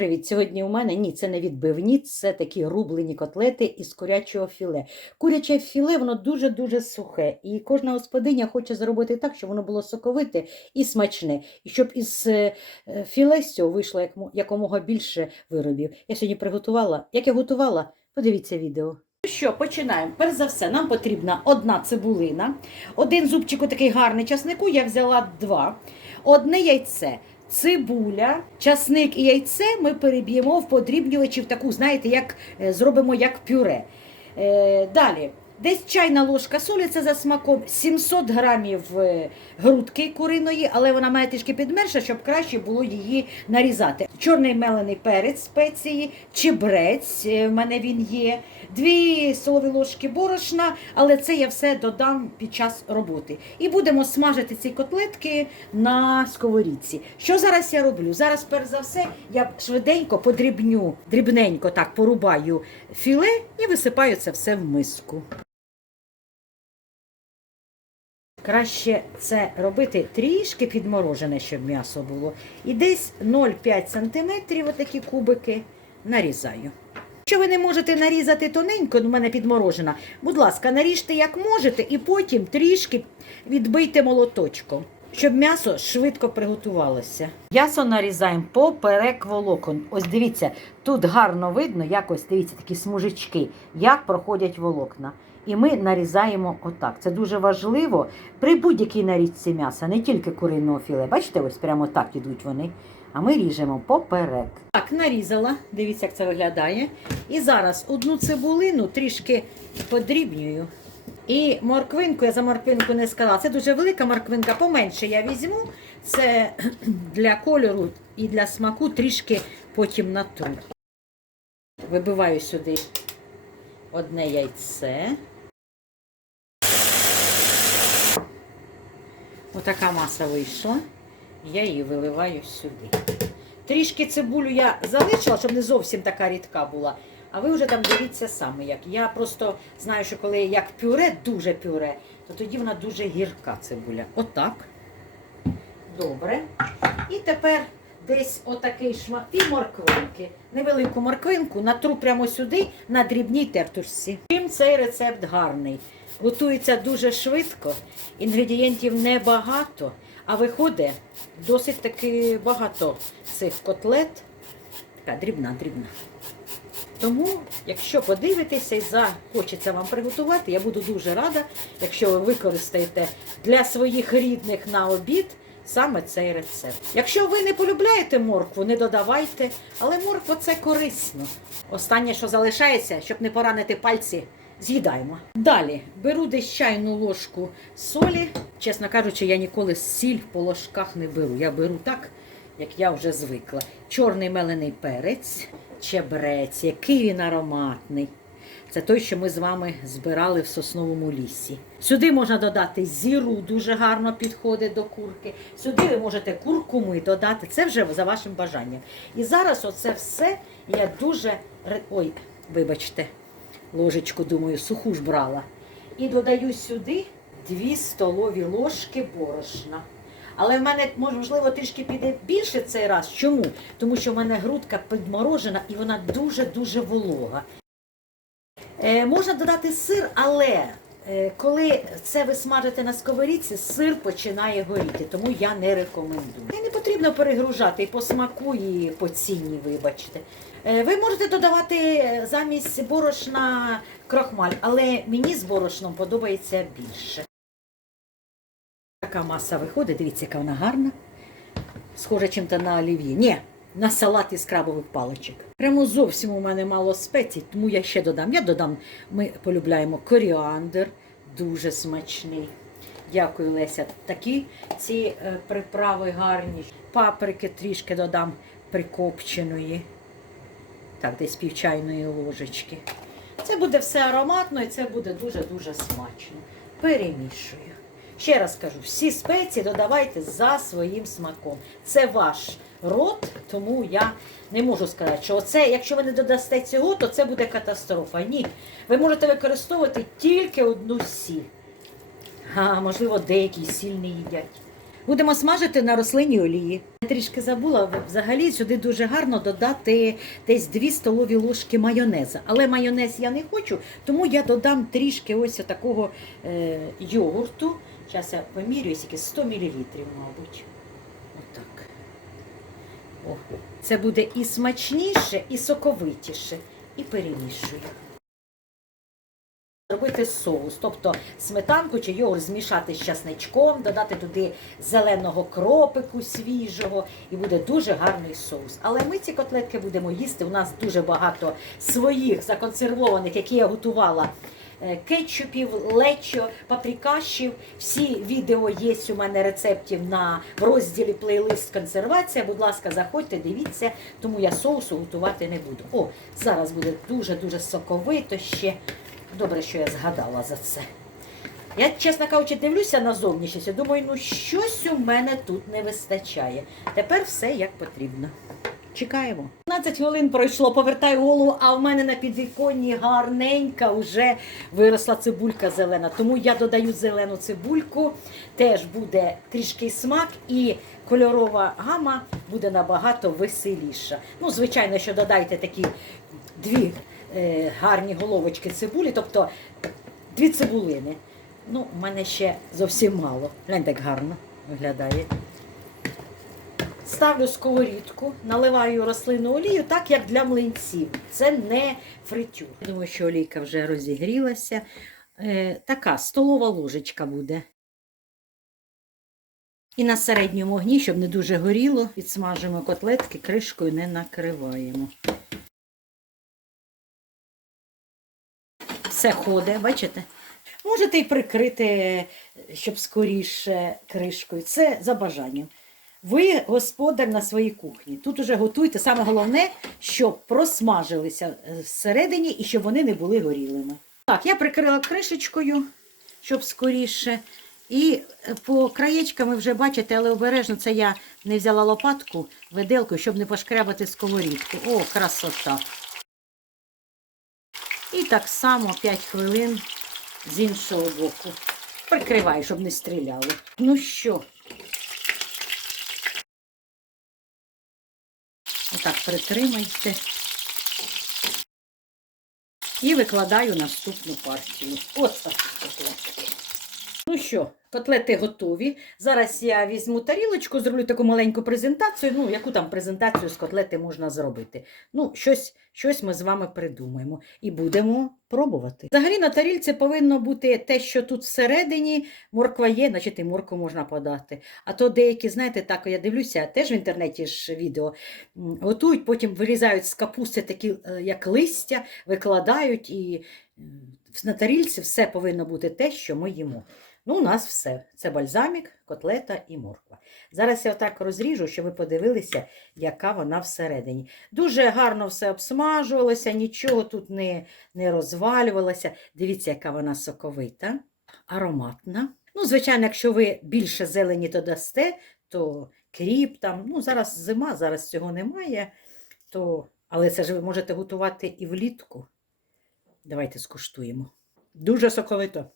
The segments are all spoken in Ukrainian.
привіт! Сьогодні у мене ні, це не відбивні, це такі рублені котлети із курячого філе. Куряче філе воно дуже-дуже сухе, і кожна господиня хоче зробити так, щоб воно було соковите і смачне, і щоб із е, е, філе з цього вийшло якомога більше виробів. Я сьогодні приготувала. Як я готувала, подивіться відео. Ну Що, починаємо. Перш за все, нам потрібна одна цибулина, один зубчик такий гарний часнику, я взяла два, одне яйце. Цибуля, часник і яйце ми переб'ємо в подрібнювачі в таку, знаєте, як е, зробимо як пюре. Е, далі, десь чайна ложка солі, це за смаком 700 грамів е, грудки куриної, але вона має трішки підмерша, щоб краще було її нарізати. Чорний мелений перець спеції, чебрець, е, в мене він є, дві столові ложки борошна, але це я все додам під час роботи. І будемо смажити ці котлетки на сковорідці. Що зараз я роблю? Зараз, перш за все, я швиденько подрібню, дрібненько так порубаю філе і висипаю це все в миску. Краще це робити трішки підморожене, щоб м'ясо було. І десь 0,5 см отакі кубики нарізаю. Якщо ви не можете нарізати тоненько, ну, в мене підморожена, будь ласка, наріжте як можете і потім трішки відбийте молоточком, щоб м'ясо швидко приготувалося. М'ясо нарізаємо поперек волокон. Ось дивіться, тут гарно видно, як ось дивіться такі смужечки, як проходять волокна. І ми нарізаємо отак. Це дуже важливо при будь-якій нарізці м'яса, не тільки куриного філе. Бачите, ось прямо так ідуть вони. А ми ріжемо поперек. Так, нарізала. Дивіться, як це виглядає. І зараз одну цибулину трішки подрібнюю. І морквинку, я за морквинку не сказала. Це дуже велика морквинка, поменше я візьму. Це для кольору і для смаку трішки потім натру. Вибиваю сюди одне яйце. Отака маса вийшла. Я її виливаю сюди. Трішки цибулю я залишила, щоб не зовсім така рідка була. А ви вже там дивіться саме як. Я просто знаю, що коли як пюре, дуже пюре, то тоді вона дуже гірка цибуля. Отак. Добре. І тепер десь отакий шмат і морквинки. Невелику морквинку натру прямо сюди на дрібній тертушці. Чим цей рецепт гарний. Готується дуже швидко, інгредієнтів небагато, а виходить досить таки багато цих котлет. Така дрібна, дрібна. Тому, якщо подивитеся і захочеться вам приготувати, я буду дуже рада, якщо ви використаєте для своїх рідних на обід саме цей рецепт. Якщо ви не полюбляєте моркву, не додавайте, але морква це корисно. Останнє, що залишається, щоб не поранити пальці, з'їдаємо. Далі беру десь чайну ложку солі. Чесно кажучи, я ніколи сіль по ложках не беру. Я беру так, як я вже звикла. Чорний мелений перець, чебрець, який він ароматний. Це той, що ми з вами збирали в сосновому лісі. Сюди можна додати зіру, дуже гарно підходить до курки. Сюди ви можете куркуми додати. Це вже за вашим бажанням. І зараз оце все я дуже. Ой, вибачте, ложечку, думаю, суху ж брала. І додаю сюди 2 столові ложки борошна. Але в мене можливо трішки піде більше цей раз. Чому? Тому що в мене грудка підморожена і вона дуже-дуже волога. Е, можна додати сир, але е, коли це ви смажите на сковорідці, сир починає горіти, тому я не рекомендую. Не потрібно перегружати і по смаку, і по ціні, вибачте. Е, ви можете додавати замість борошна крохмаль, але мені з борошном подобається більше. Така маса виходить, дивіться, яка вона гарна. Схожа чим-то на олів'є. Ні, на салат із крабових паличок. Прямо зовсім у мене мало спецій, тому я ще додам. Я додам, ми полюбляємо коріандр, дуже смачний. Дякую, Леся. Такі ці е, приправи гарні. Паприки трішки додам прикопченої. Так, десь пів чайної ложечки. Це буде все ароматно і це буде дуже-дуже смачно. Перемішую. Ще раз кажу, всі спеції додавайте за своїм смаком. Це ваш рот, тому я не можу сказати, що оце, якщо ви не додасте цього, то це буде катастрофа. Ні. Ви можете використовувати тільки одну сіль. А можливо, деякі сіль не їдять. Будемо смажити на рослинній олії. Я Трішки забула, взагалі сюди дуже гарно додати десь 2 столові ложки майонеза. Але майонез я не хочу, тому я додам трішки ось такого е, йогурту. Зараз я помірюю, скільки 100 мл, мабуть. Це буде і смачніше, і соковитіше. І перемішую. Робити соус, тобто сметанку чи йогурт змішати з часничком, додати туди зеленого кропику свіжого, і буде дуже гарний соус. Але ми ці котлетки будемо їсти. У нас дуже багато своїх законсервованих, які я готувала. Е, Кетчупів, лечо, паприкашів. Всі відео є у мене рецептів на в розділі плейлист консервація. Будь ласка, заходьте, дивіться, тому я соусу готувати не буду. О, зараз буде дуже-дуже соковито ще. Добре, що я згадала за це. Я, чесно кажучи, дивлюся на зовнішність і думаю, ну щось у мене тут не вистачає. Тепер все як потрібно. Чекаємо. 15 хвилин пройшло, повертаю голову, а в мене на підвіконні гарненька вже виросла цибулька зелена. Тому я додаю зелену цибульку, теж буде трішки смак і кольорова гама буде набагато веселіша. Ну, звичайно, що додайте такі дві е, гарні головочки цибулі, тобто дві цибулини. Ну, в мене ще зовсім мало. Глянь, так гарно виглядає. Ставлю сковорідку, наливаю рослинну олію, так як для млинців. Це не фритюр. Думаю, що олійка вже розігрілася. Е, така столова ложечка буде. І на середньому огні, щоб не дуже горіло, підсмажимо котлетки, кришкою не накриваємо. Все ходить, бачите? Можете і прикрити, щоб скоріше кришкою. Це за бажанням. Ви господар на своїй кухні. Тут уже готуйте. Саме головне, щоб просмажилися е, всередині і щоб вони не були горілими. Так, я прикрила кришечкою, щоб скоріше. І е, по краєчкам вже бачите, але обережно це я не взяла лопатку, виделку, щоб не пошкрябати сковорідку. О, красота! І так само 5 хвилин з іншого боку. Прикривай, щоб не стріляло. Ну що? Отак притримайте. І викладаю наступну партію. Ось так котлетки. Ну що, котлети готові. Зараз я візьму тарілочку, зроблю таку маленьку презентацію. Ну, яку там презентацію з котлети можна зробити. Ну, щось, щось ми з вами придумаємо і будемо пробувати. Взагалі на тарілці повинно бути те, що тут всередині морква є, значить і моркву можна подати. А то деякі, знаєте, так я дивлюся, теж в інтернеті ж відео готують, потім вирізають з капусти такі, е, як листя, викладають і на тарілці все повинно бути те, що ми їмо. Ну, у нас все. Це бальзамік, котлета і морква. Зараз я отак розріжу, щоб ви подивилися, яка вона всередині. Дуже гарно все обсмажувалося, нічого тут не, не розвалювалося. Дивіться, яка вона соковита, ароматна. Ну, звичайно, якщо ви більше зелені додасте, то кріп там, ну, зараз зима, зараз цього немає. То... Але це ж ви можете готувати і влітку. Давайте скуштуємо. Дуже соковито.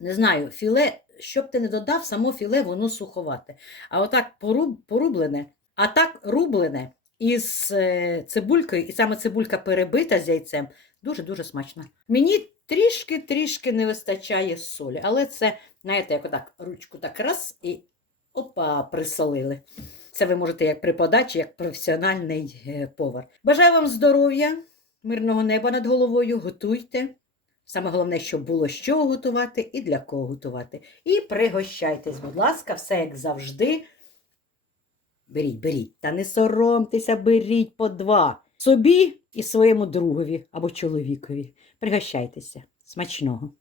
Не знаю, філе, що б ти не додав, само філе, воно суховате. А отак поруб, порублене, а так рублене із е, цибулькою, і саме цибулька перебита з яйцем, дуже-дуже смачно. Мені трішки-трішки не вистачає солі, але це, знаєте, як отак ручку так раз і опа, присолили. Це ви можете як при подачі, як професіональний е, повар. Бажаю вам здоров'я, мирного неба над головою, готуйте. Саме головне, щоб було чого готувати і для кого готувати. І пригощайтесь, будь ласка, все як завжди. Беріть, беріть, та не соромтеся, беріть по два. Собі і своєму другові або чоловікові. Пригощайтеся. Смачного!